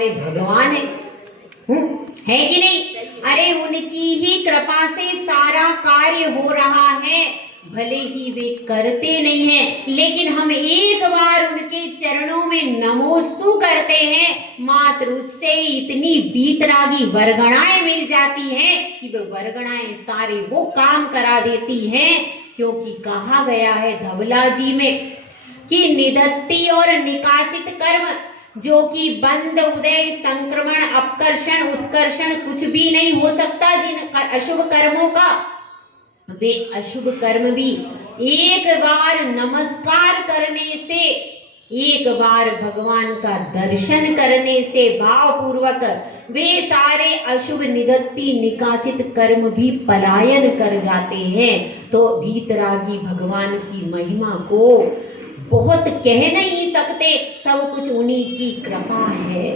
हमारे भगवान है कि नहीं? अरे उनकी ही कृपा से सारा कार्य हो रहा है, भले ही वे करते नहीं हैं, लेकिन हम एक बार उनके चरणों में नमोस्तु करते हैं, मात्र उससे ही इतनी बीतरागी वरगणाएं मिल जाती हैं कि वो वरगणाएं सारे वो काम करा देती हैं। क्योंकि कहा गया है धवला जी में कि निधत्ति और निकाचित कर्म, जो कि बंद उदय संक्रमण अपकर्षण उत्कर्षण कुछ भी नहीं हो सकता जिन अशुभ कर्मों का, वे अशुभ कर्म भी एक बार नमस्कार करने से, एक बार भगवान का दर्शन करने से भावपूर्वक वे सारे अशुभ निगत्ति निकाचित कर्म भी पलायन कर जाते हैं। तो भीतरागी भगवान की महिमा को बहुत कह नहीं सकते, सब कुछ उन्हीं की कृपा है।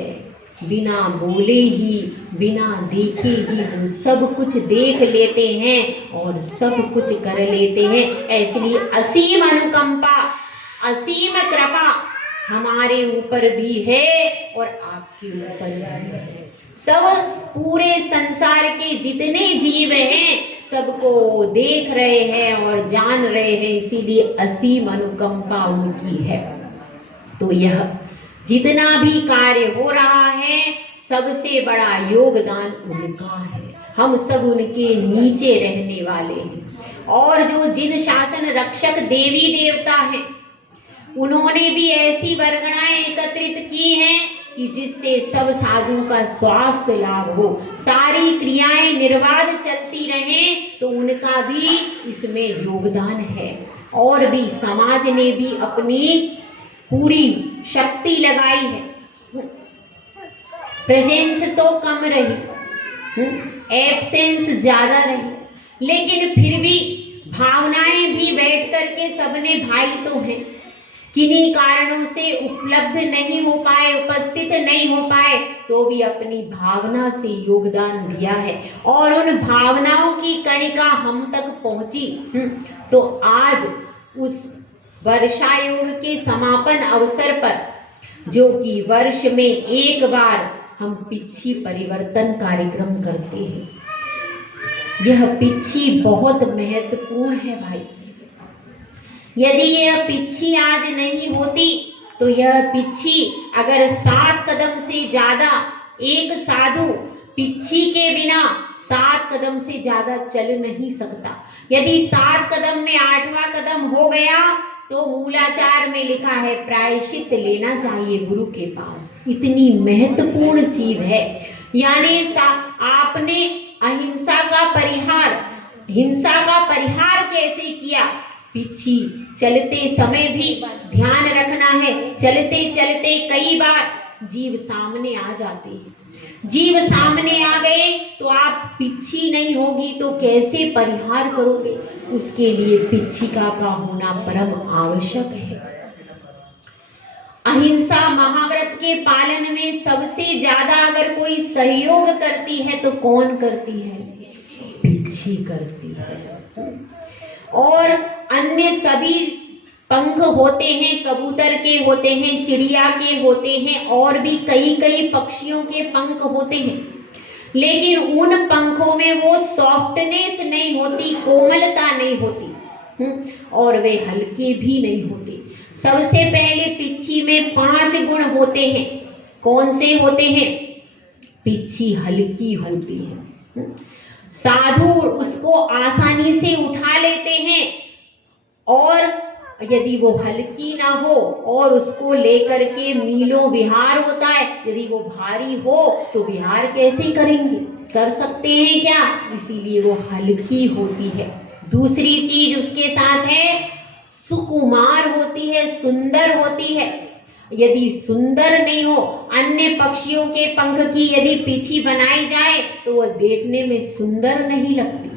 बिना बोले ही बिना देखे ही वो सब कुछ देख लेते हैं और सब कुछ कर लेते हैं। इसलिए असीम अनुकंपा असीम कृपा हमारे ऊपर भी है और आपके ऊपर भी है। सब पूरे संसार के जितने जीव हैं सबको देख रहे हैं और जान रहे हैं, इसीलिए असीम अनुकंपा उनकी है। तो यह जितना भी कार्य हो रहा है सबसे बड़ा योगदान उनका है। हम सब उनके नीचे रहने वाले हैं। और जो जिन शासन रक्षक देवी देवता हैं उन्होंने भी ऐसी वरगणाएं एकत्रित की हैं कि जिससे सब साधु का स्वास्थ्य लाभ हो, सारी क्रियाएं निर्बाध चलती रहें, तो उनका भी इसमें योगदान है। और भी समाज ने भी अपनी पूरी शक्ति लगाई है। प्रेजेंस तो कम रही, एब्सेंस ज्यादा रही, लेकिन फिर भी भावनाएं भी बैठ करके सबने भाई तो हैं, किन्हीं कारणों से उपलब्ध नहीं हो पाए, उपस्थित नहीं हो पाए, तो भी अपनी भावना से योगदान दिया है और उन भावनाओं की कणिका हम तक पहुंची। तो आज उस वर्षा योग के समापन अवसर पर, जो कि वर्ष में एक बार हम पिच्छी परिवर्तन कार्यक्रम करते हैं, यह पिच्छी बहुत महत्वपूर्ण है भाई। यदि यह पिच्छी आज नहीं होती तो यह पिच्छी अगर 7 कदम से ज्यादा, एक साधु पिच्छी के बिना 7 कदम से ज्यादा चल नहीं सकता। यदि 7 कदम में 8वां कदम हो गया तो मूलाचार में लिखा है प्रायश्चित लेना चाहिए गुरु के पास। इतनी महत्वपूर्ण चीज है। यानी आपने अहिंसा का परिहार, हिंसा का परिहार कैसे किया? पिच्छी चलते समय भी ध्यान रखना है। चलते चलते कई बार जीव सामने आ जाते हैं। जीव सामने आ गए तो आप पिच्छी नहीं होगी तो कैसे परिहार करोगे? उसके लिए पिच्छिका का होना परम आवश्यक है। अहिंसा महाव्रत के पालन में सबसे ज्यादा अगर कोई सहयोग करती है तो कौन करती है? पिच्छी करती है। और अन्य सभी पंख होते हैं, कबूतर के होते हैं, चिड़िया के होते हैं, और भी कई कई पक्षियों के पंख होते हैं, लेकिन उन पंखों में वो सॉफ्टनेस नहीं होती, कोमलता नहीं होती, और वे हल्के भी नहीं होते। सबसे पहले पिच्छी में 5 गुण होते हैं। कौन से होते हैं? पिच्छी हल्की होती है, साधु उसको आसानी से उठा लेते हैं, और यदि वो हल्की ना हो और उसको लेकर के मीलों विहार होता है, यदि वो भारी हो तो विहार कैसे करेंगे? कर सकते हैं क्या? इसीलिए वो हल्की होती है। दूसरी चीज उसके साथ है सुकुमार होती है, सुंदर होती है। यदि सुंदर नहीं हो, अन्य पक्षियों के पंख की यदि पिच्छी बनाई जाए तो वह देखने में सुंदर नहीं लगती,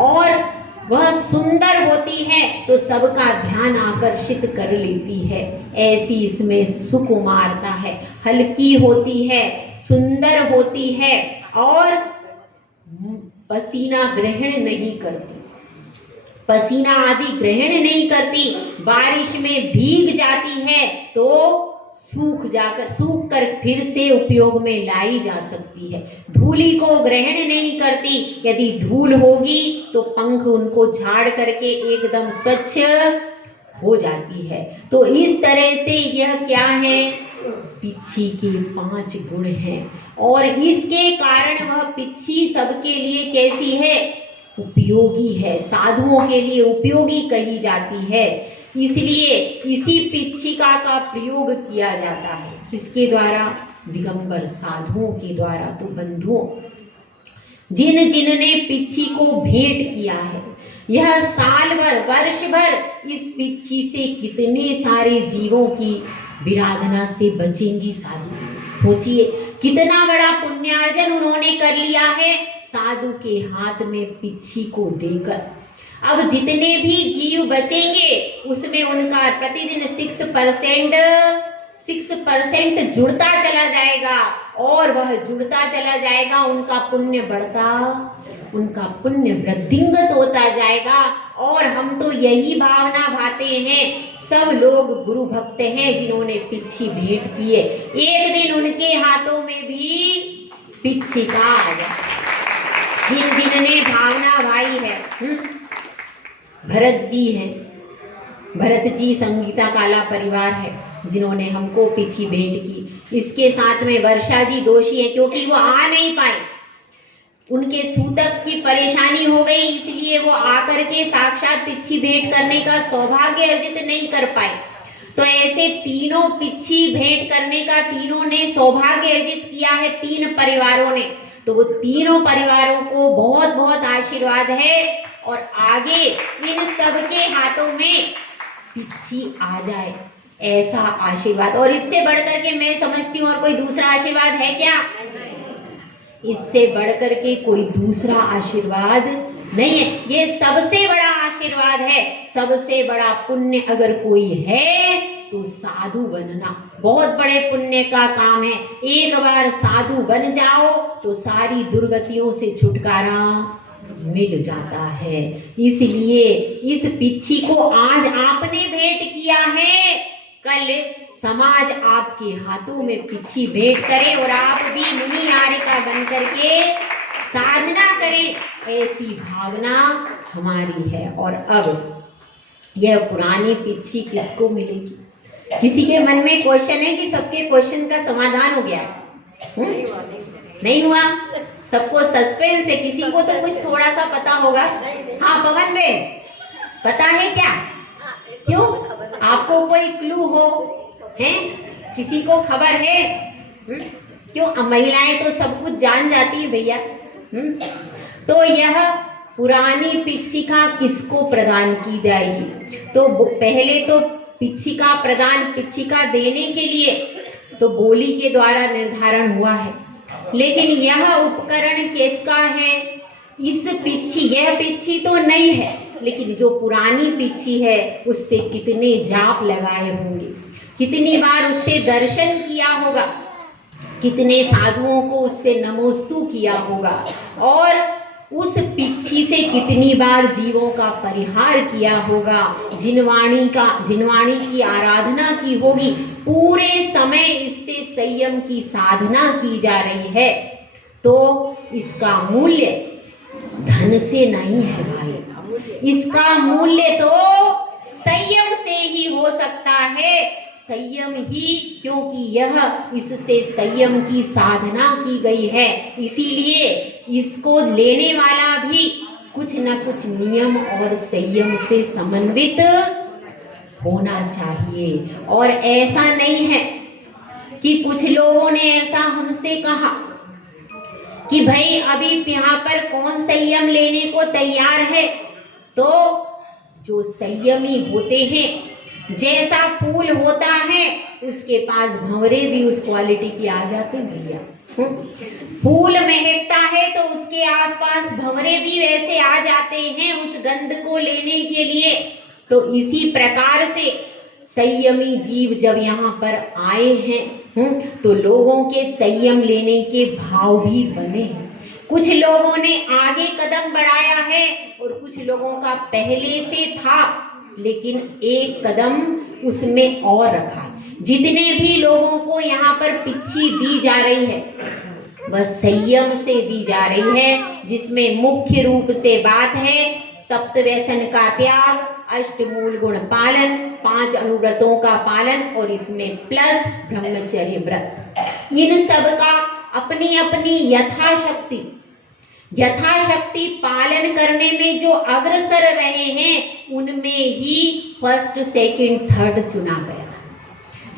और वह सुंदर होती है तो सबका ध्यान आकर्षित कर लेती है। ऐसी इसमें सुकुमारता है, हल्की होती है, सुंदर होती है, और पसीना ग्रहण नहीं करती, पसीना आदि ग्रहण नहीं करती। बारिश में भीग जाती है तो सूख कर फिर से उपयोग में लाई जा सकती है। धूली को ग्रहण नहीं करती, यदि धूल होगी तो पंख उनको झाड़ करके एकदम स्वच्छ हो जाती है। तो इस तरह से यह क्या है, पिच्छी के 5 गुण हैं और इसके कारण वह पिच्छी सबके लिए कैसी है, उपयोगी है, साधुओं के लिए उपयोगी कही जाती है। इसलिए इसी पिच्छिका का प्रयोग किया जाता है, किसके द्वारा, दिगंबर साधुओं के द्वारा। तो बंधुओं, जिन जिनने पिच्छी को भेंट किया है, यह साल भर वर्ष भर इस पिच्छी से कितने सारे जीवों की विराधना से बचेंगे साधु। सोचिए कितना बड़ा पुण्यार्जन उन्होंने कर लिया है साधु के हाथ में पिच्छी को देकर। अब जितने भी जीव बचेंगे उसमें उनका प्रतिदिन 6% जुड़ता चला जाएगा और वह जुड़ता चला जाएगा, उनका पुण्य बढ़ता, उनका पुण्य वृद्धिंगत होता जाएगा। और हम तो यही भावना भाते हैं, सब लोग गुरु भक्त हैं जिन्होंने पिच्छी भेंट किए, एक दिन उनके हाथों में भी पिच्छी का आ जाए। जिनने भावना भाई है, भरत जी हैं, भरत जी संगीता काला परिवार है जिन्होंने हमको पिच्छी भेंट की। इसके साथ में वर्षा जी दोषी है क्योंकि वो आ नहीं पाए, उनके सूतक की परेशानी हो गई, इसलिए वो आकर के साक्षात पिच्छी भेंट करने का सौभाग्य अर्जित नहीं कर पाए। तो ऐसे तीनों पिच्छी भेंट करने का तीनों ने सौभाग्य अर्जित किया है, 3 परिवारों ने। तो वो तीनों परिवारों को बहुत बहुत आशीर्वाद है और आगे इन सबके हाथों में पिच्छी आ जाए, ऐसा आशीर्वाद। और इससे बढ़कर के मैं समझती हूँ और कोई दूसरा आशीर्वाद है क्या? इससे बढ़कर के कोई दूसरा आशीर्वाद नहीं है। ये सबसे बड़ा आशीर्वाद है, सबसे बड़ा पुण्य अगर कोई है तो साधु बनना बहुत बड़े पुण्य का काम है। एक बार साधु बन जाओ तो सारी दुर्गतियों से छुटकारा मिल जाता है। इसलिए इस पिच्छी को आज आपने भेंट किया है, कल समाज आपके हाथों में पिच्छी भेंट करे और आप भी मुनि आर्यका बन करके साधना करें, ऐसी भावना हमारी है। और अब यह पुरानी पिच्छी किसको मिलेगी? किसी के मन में क्वेश्चन है कि सबके क्वेश्चन का समाधान हो गया है? नहीं हुआ, सबको सस्पेंस है। किसी को तो कुछ थोड़ा सा पता होगा। हाँ पवन में पता है क्या? क्यों, आपको कोई क्लू हो है? किसी को खबर है? क्यों, महिलाएं तो सब कुछ जान जाती है भैया। तो यह पुरानी पिच्छिका किसको प्रदान की जाएगी? तो पहले तो पिच्छिका प्रदान, पिच्छिका देने के लिए तो बोली के द्वारा निर्धारण हुआ है, लेकिन यह उपकरण किसका है? इस पिच्छी, यह पिच्छी तो नहीं है, लेकिन जो पुरानी पिच्छी है उससे कितने जाप लगाए होंगे, कितनी बार उससे दर्शन किया होगा, कितने साधुओं को उससे नमोस्तु किया होगा और उस पिच्छी से कितनी बार जीवों का परिहार किया होगा, जिनवाणी की आराधना की होगी। पूरे समय इससे संयम की साधना की जा रही है। तो इसका मूल्य धन से नहीं है भाई, इसका मूल्य तो संयम से ही हो सकता है। संयम ही, क्योंकि यह इससे संयम की साधना की गई है, इसीलिए इसको लेने वाला भी कुछ न कुछ नियम और संयम से समन्वित होना चाहिए। और ऐसा नहीं है कि कुछ लोगों ने ऐसा हमसे कहा कि भाई अभी यहाँ पर कौन संयम लेने को तैयार है। तो जो संयमी होते हैं, जैसा फूल होता है उसके पास भंवरे भी उस क्वालिटी की आ जाते भैया। फूल महकता है तो उसके आसपास भंवरे भी वैसे आ जाते हैं उस गंध को लेने के लिए। तो इसी प्रकार से संयमी जीव जब यहाँ पर आए हैं तो लोगों के संयम लेने के भाव भी बने हैं। कुछ लोगों ने आगे कदम बढ़ाया है और कुछ लोगों का पहले से था, लेकिन एक कदम उसमें और रखा है। जितने भी लोगों को यहाँ पर पिच्छी दी जा रही है वह संयम से दी जा रही है, जिसमें मुख्य रूप से बात है सप्त व्यसन का त्याग, अष्ट मूल गुण पालन, 5 अनुव्रतों का पालन और इसमें प्लस ब्रह्मचर्य व्रत। इन सब का अपनी अपनी यथाशक्ति पालन करने में जो अग्रसर रहे हैं उनमें ही फर्स्ट, सेकंड, थर्ड चुना गया।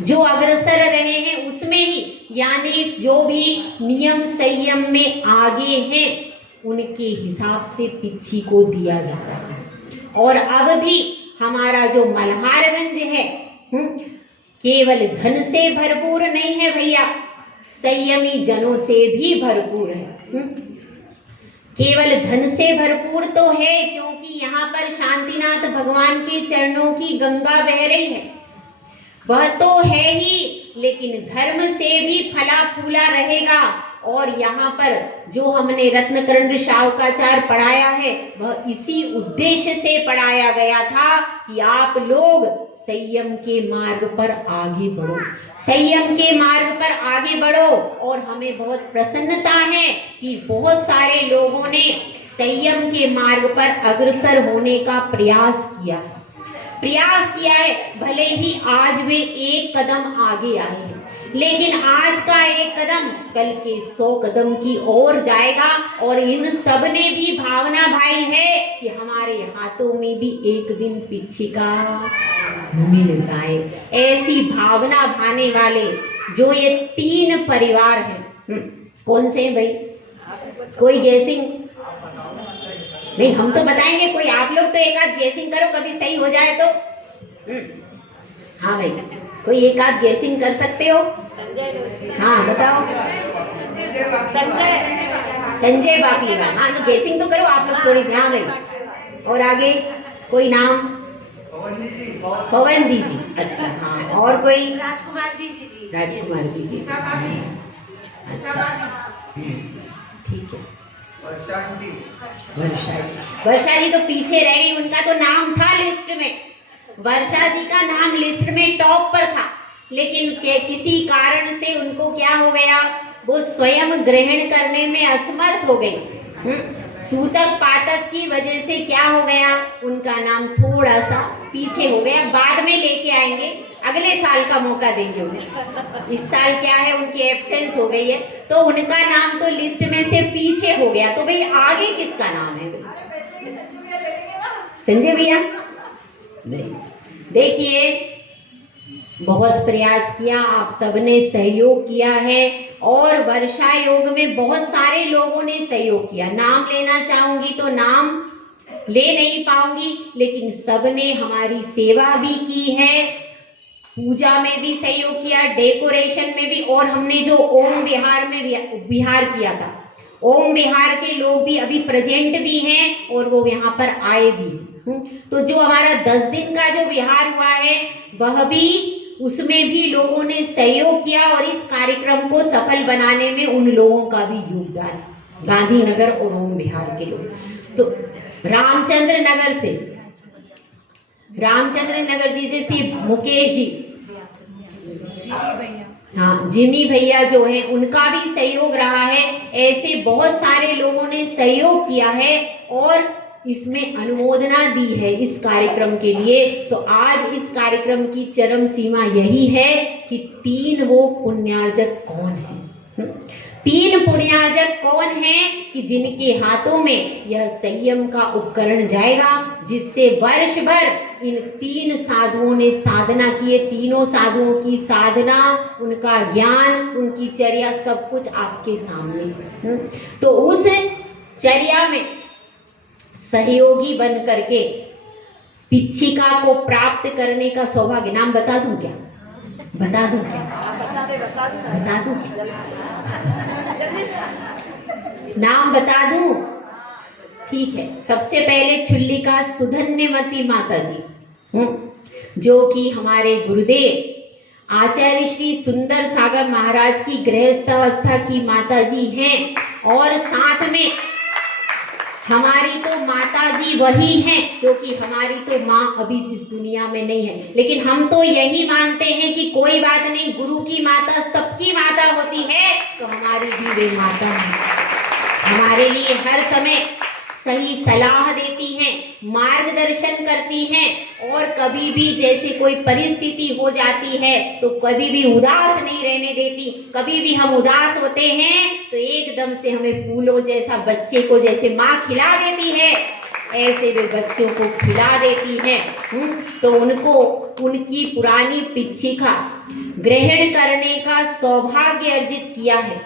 जो अग्रसर रहे हैं उसमें ही, यानी जो भी नियम संयम में आगे हैं उनके हिसाब से पिच्छी को दिया जा रहा है। और अब भी हमारा जो मल्हारगंज है केवल धन से भरपूर नहीं है भैया, संयमी जनों से भी भरपूर है। केवल धन से भरपूर तो है क्योंकि यहाँ पर शांतिनाथ भगवान के चरणों की गंगा बह रही है, वह तो है ही, लेकिन धर्म से भी फला फूला रहेगा। और यहाँ पर जो हमने रत्नकरंड शावकाचार पढ़ाया है वह इसी उद्देश्य से पढ़ाया गया था कि आप लोग संयम के मार्ग पर आगे बढ़ो, संयम के मार्ग पर आगे बढ़ो। और हमें बहुत प्रसन्नता है कि बहुत सारे लोगों ने संयम के मार्ग पर अग्रसर होने का प्रयास किया है। भले ही आज वे एक कदम आगे आए हैं, लेकिन आज का एक कदम कल के 100 कदम की ओर जाएगा। और इन सब ने भी भावना भाई है कि हमारे हाथों में भी एक दिन पिच्छिका मिल जाए। ऐसी भावना भाने वाले जो ये 3 परिवार हैं, कौन से हैं भाई? कोई गैसिंग? नहीं, हम तो बताएंगे, कोई आप लोग तो एक आध गैसिंग करो, कभी सही हो जाए तो। हाँ भाई, कोई एक आध गैसिंग कर सकते हो? हाँ बताओ। संजय बापलीवाल। हाँ तो गैसिंग तो करो आप लोग थोड़ी सी। हाँ भाई, और आगे कोई नाम? पवन जी। अच्छा, हाँ, और कोई? राजकुमार जी। अच्छा, ठीक है। वर्षा जी तो पीछे रह गई, उनका तो नाम था लिस्ट में, वर्षा जी का नाम लिस्ट में टॉप पर था, लेकिन किसी कारण से उनको क्या हो गया, वो स्वयं ग्रहण करने में असमर्थ हो गई। सूतक पातक की वजह से क्या हो गया, उनका नाम थोड़ा सा पीछे हो गया। बाद में लेके आएंगे, अगले साल का मौका देंगे उन्हें। इस साल क्या है, उनकी एब्सेंस हो गई है तो उनका नाम तो लिस्ट में से पीछे हो गया। तो भाई आगे किसका नाम है? संजय भैया? नहीं, देखिए बहुत प्रयास किया, आप सबने सहयोग किया है और वर्षा योग में बहुत सारे लोगों ने सहयोग किया। नाम लेना चाहूंगी तो नाम ले नहीं पाऊंगी, लेकिन सबने हमारी सेवा भी की है, पूजा में भी सहयोग किया, डेकोरेशन में भी। और हमने जो ओम विहार में विहार किया था, ओम विहार के लोग भी अभी प्रेजेंट भी हैं और वो यहाँ पर आए भी। तो जो हमारा 10 दिन का जो विहार हुआ है वह भी, उसमें भी लोगों ने सहयोग किया और इस कार्यक्रम को सफल बनाने में उन लोगों का भी योगदान है, गांधीनगर और ओम विहार के लोग। तो रामचंद्र नगर जी से मुकेश जी, हाँ जिमी भैया जो है उनका भी सहयोग रहा है। ऐसे बहुत सारे लोगों ने सहयोग किया है और इसमें अनुमोदना दी है इस कार्यक्रम के लिए। तो आज इस कार्यक्रम की चरम सीमा यही है कि 3 वो पुण्यार्जक कौन है? 3 पुण्यार्जक कौन हैं कि जिनके हाथों में यह संयम का उपकरण जाएगा, जिससे वर्ष भर इन 3 साधुओं ने साधना की है। तीनों साधुओं की साधना, उनका ज्ञान, उनकी चर्या, सब कुछ आपके सामने। तो उस चर्या में सहयोगी बन करके पिच्छिका को प्राप्त करने का सौभाग्य, नाम बता दूं क्या? बता दूं? नाम बता दूं? ठीक है। सबसे पहले छुल्लिका सुधन्यमती माता जी, जो कि हमारे गुरुदेव आचार्य श्री सुंदर सागर महाराज की गृहस्थ अवस्था की माता जी हैं। और साथ में हमारी तो माता जी वही हैं, क्योंकि हमारी तो माँ अभी इस दुनिया में नहीं है, लेकिन हम तो यही मानते हैं कि कोई बात नहीं, गुरु की माता सबकी माता होती है, तो हमारी भी वे माता है, हमारे लिए हर समय सही सलाह देती हैं, मार्गदर्शन करती हैं, और कभी भी जैसे कोई परिस्थिति हो जाती है तो कभी भी उदास नहीं रहने देती। कभी भी हम उदास होते हैं तो एकदम से हमें फूलों जैसा, बच्चे को जैसे माँ खिला देती है, ऐसे वे बच्चों को खिला देती हैं। तो उनको उनकी पुरानी पिच्छिका ग्रहण करने का सौभाग्य अर्जित किया है।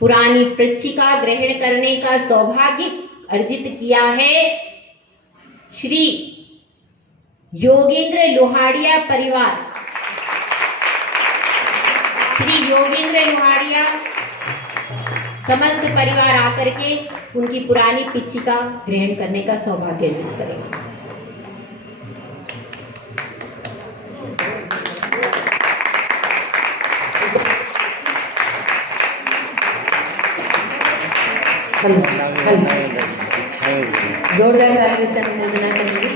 पुरानी पृच्छिका ग्रहण करने का सौभाग्य अर्जित किया है श्री योगेंद्र लोहाड़िया परिवार। श्री योगेंद्र लोहाड़िया समस्त परिवार आकर के उनकी पुरानी पिच्छिका ग्रहण करने का सौभाग्य अर्जित करेगा। जोरदार ताली के साथ वंदना करेंगे।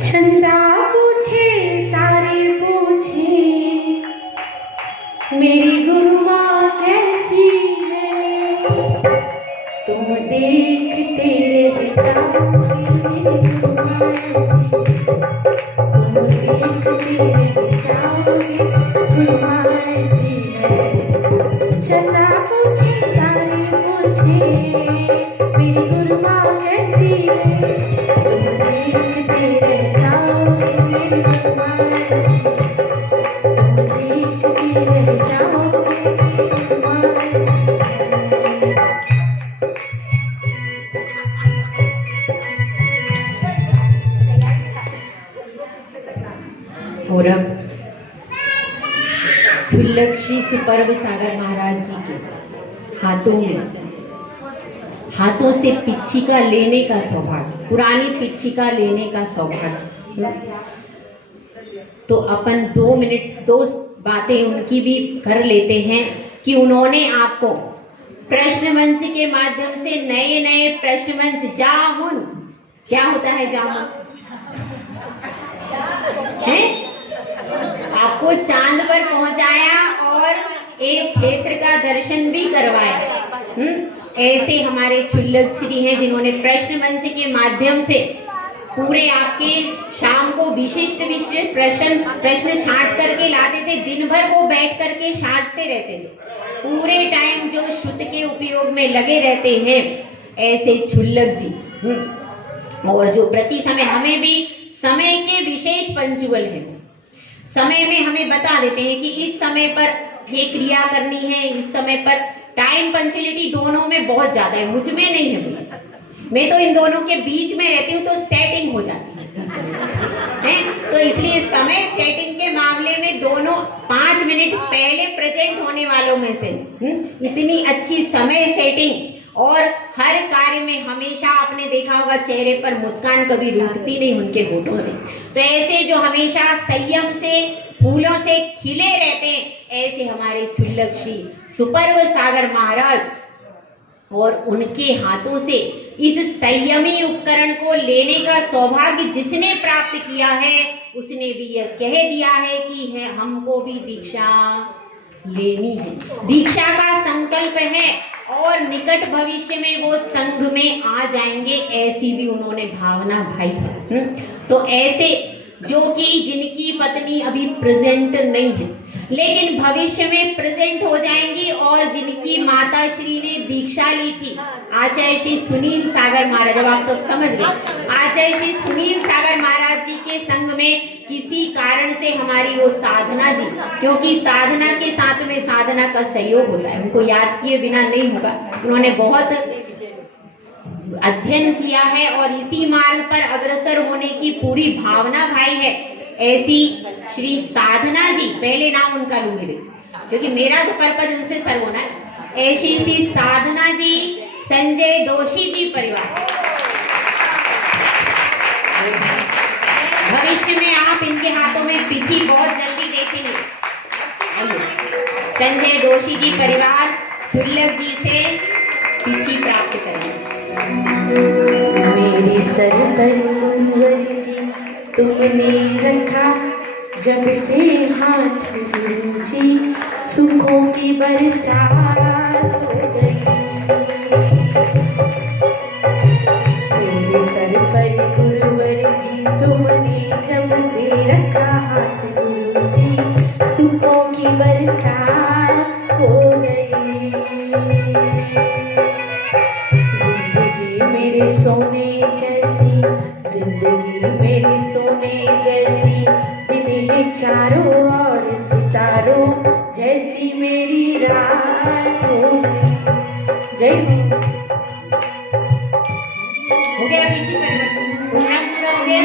चंदा पूछे तारे पूछे मेरी गुरु माँ कैसी है, तुम देखते रह जाओगे मेरी गुरु माँ ऐसी, तुम देखते रह जाओगे गुरु माँ ऐसी है। चंदा पूछे तारे पूछे मेरी गुरु माँ कैसी है, तुम देखते रह जाओगे मेरी गुरु माँ ऐसी, तुम देखते रह जाओगे मेरी गुरु माँ ऐसी। और अब छुल्लक श्री सुपर्व सागर महाराज जी के हाथों से पिच्छिका लेने का सौभाग्य, पुरानी पिच्छिका लेने का सौभाग्य। तो अपन 2 मिनट 2 बातें उनकी भी कर लेते हैं कि उन्होंने आपको प्रश्न मंच के माध्यम से नए नए प्रश्न मंच जामुन, क्या होता है जामुन है, आपको चांद पर पहुंचाया और एक क्षेत्र का दर्शन भी करवाया। ऐसे हमारे छुल्लक श्री हैं जिन्होंने प्रश्न मंच के माध्यम से पूरे आपके शाम को विशिष्ट विशिष्ट प्रश्न छांट करके लाते थे, दिन भर वो बैठ करके छांटते रहते थे, पूरे टाइम जो श्रुत के उपयोग में लगे रहते हैं, ऐसे छुल्लक जी। और जो प्रति समय हमें भी समय के विशेष पंचुअल है, समय में हमें बता देते हैं कि इस समय पर ये क्रिया करनी है, इस समय पर टाइम पंचुअलिटी दोनों में बहुत ज्यादा है, मुझ में नहीं है, मैं तो इन दोनों के बीच में रहती हूँ, तो सेटिंग हो जाती है। तो इसलिए समय सेटिंग के मामले में दोनों 5 मिनट पहले प्रेजेंट होने वालों में से इतनी अच्छी समय सेटिंग, और हर कार्य में हमेशा आपने देखा होगा चेहरे पर मुस्कान कभी रूठती नहीं उनके होठों से। तो ऐसे जो हमेशा संयम से फूलों से खिले रहते हैं, ऐसे हमारे छुल्लक श्री सुपर्व सागर महाराज, और उनके हाथों से इस संयमी उपकरण को लेने का सौभाग्य जिसने प्राप्त किया है, उसने भी यह कह दिया है कि है हमको भी दीक्षा लेनी है। दीक्षा का संकल्प है और निकट भविष्य में वो संघ में आ जाएंगे, ऐसी भी उन्होंने भावना भाई है। तो ऐसे जो कि जिनकी पत्नी अभी प्रेजेंट नहीं है लेकिन भविष्य में प्रेजेंट हो जाएंगी, और जिनकी माता श्री ने दीक्षा ली थी आचार्य श्री सुनील सागर महाराज, जब आप सब समझ गए, आचार्य श्री सुनील सागर महाराज जी के संग में किसी कारण से हमारी वो साधना जी, क्योंकि साधना के साथ में साधना का सहयोग होता है, उनको याद किए बिना नहीं होगा, उन्होंने बहुत अध्ययन किया है और इसी मार्ग पर अग्रसर होने की पूरी भावना भाई है। ऐसी श्री साधना जी, पहले नाम उनका लूंगी भाई, क्योंकि मेरा तो पर्पज उनसे सर्व होना है। ऐसी श्री साधना जी, संजय दोषी जी परिवार। भविष्य में आप इनके हाथों में पिछी बहुत जल्दी देखेंगे। संजय दोषी जी परिवार शुल्लक जी से पिछी प्राप्त करेंगे। मेरे सर पर गुरुवर जी तुमने रखा जब से हाथ, गुरु जी सुखों की बरसात हो गई। मेरे सर पर गुरुवर जी तुमने जब से रखा हाथ, गुरु जी सुखों की बरसात हो गई। जिंदगी मेरे सोने जैसी, जिंदगी मेरे सोने जैसी, दिन है चारों ओर सितारों जैसी मेरी रात हो गई। जय हो गया पिछी प्रोग्राम पूरा हो गया।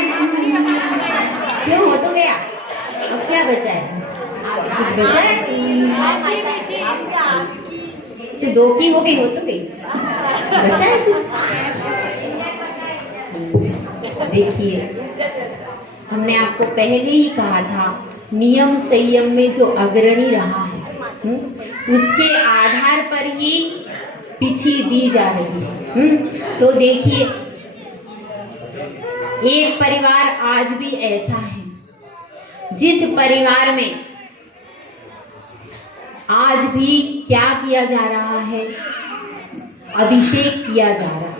क्यों हो तो गया, अब क्या बचा है? कुछ बचा है? तो 2 की हो गई, हो तो गई, बचा है कुछ? देखिए, हमने आपको पहले ही कहा था, नियम संयम में जो अग्रणी रहा है, उसके आधार पर ही पिछी दी जा रही है। तो देखिए, एक परिवार आज भी ऐसा है जिस परिवार में आज भी क्या किया जा रहा है? अभिषेक किया जा रहा है,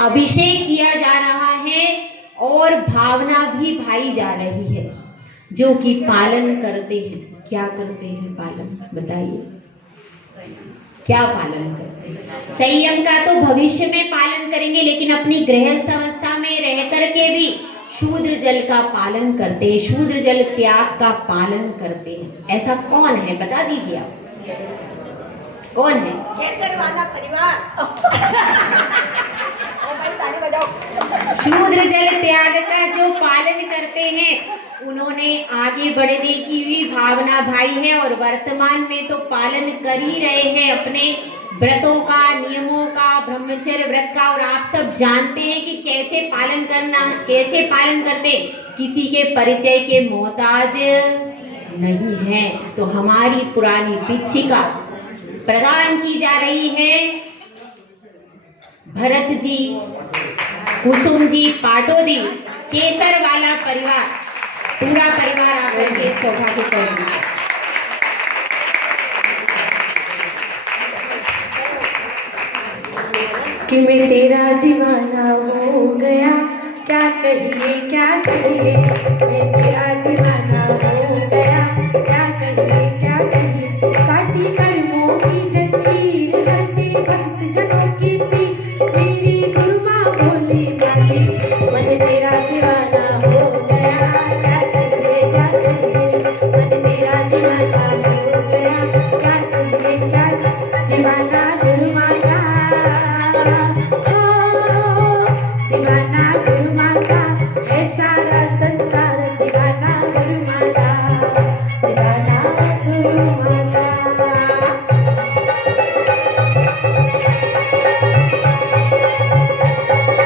अभिषेक किया जा रहा है और भावना भी भाई जा रही है, जो कि पालन करते हैं। क्या करते हैं पालन? बताइए, क्या पालन करते हैं? संयम का तो भविष्य में पालन करेंगे, लेकिन अपनी गृहस्थ अवस्था में रह करके भी शूद्र जल का पालन करते हैं, शूद्र जल त्याग का पालन करते हैं। ऐसा कौन है, बता दीजिए आप, कौन है? केसर वाला परिवार। शूद्र जल त्याग का जो पालन करते हैं, उन्होंने आगे बढ़ने की भी भावना भाई है और वर्तमान में तो पालन कर ही रहे हैं अपने व्रतों का, नियमों का, ब्रह्मचर्य व्रत का। और आप सब जानते हैं कि कैसे पालन करना, कैसे पालन करते, किसी के परिचय के मोहताज नहीं है। तो हमारी पुरानी पिछिका प्रदान की जा रही है। भरत जी, कुसुम जी, पाटोदी, केसर वाला परिवार, पूरा परिवार आकर के सौभाग्य करेंगे। कि मैं तेरा दीवाना हो गया, क्या कहिए क्या कहिए, मैं तेरा दीवाना हो गया, क्या कहिए क्या कहिए, काटी कर्मों की जच्ची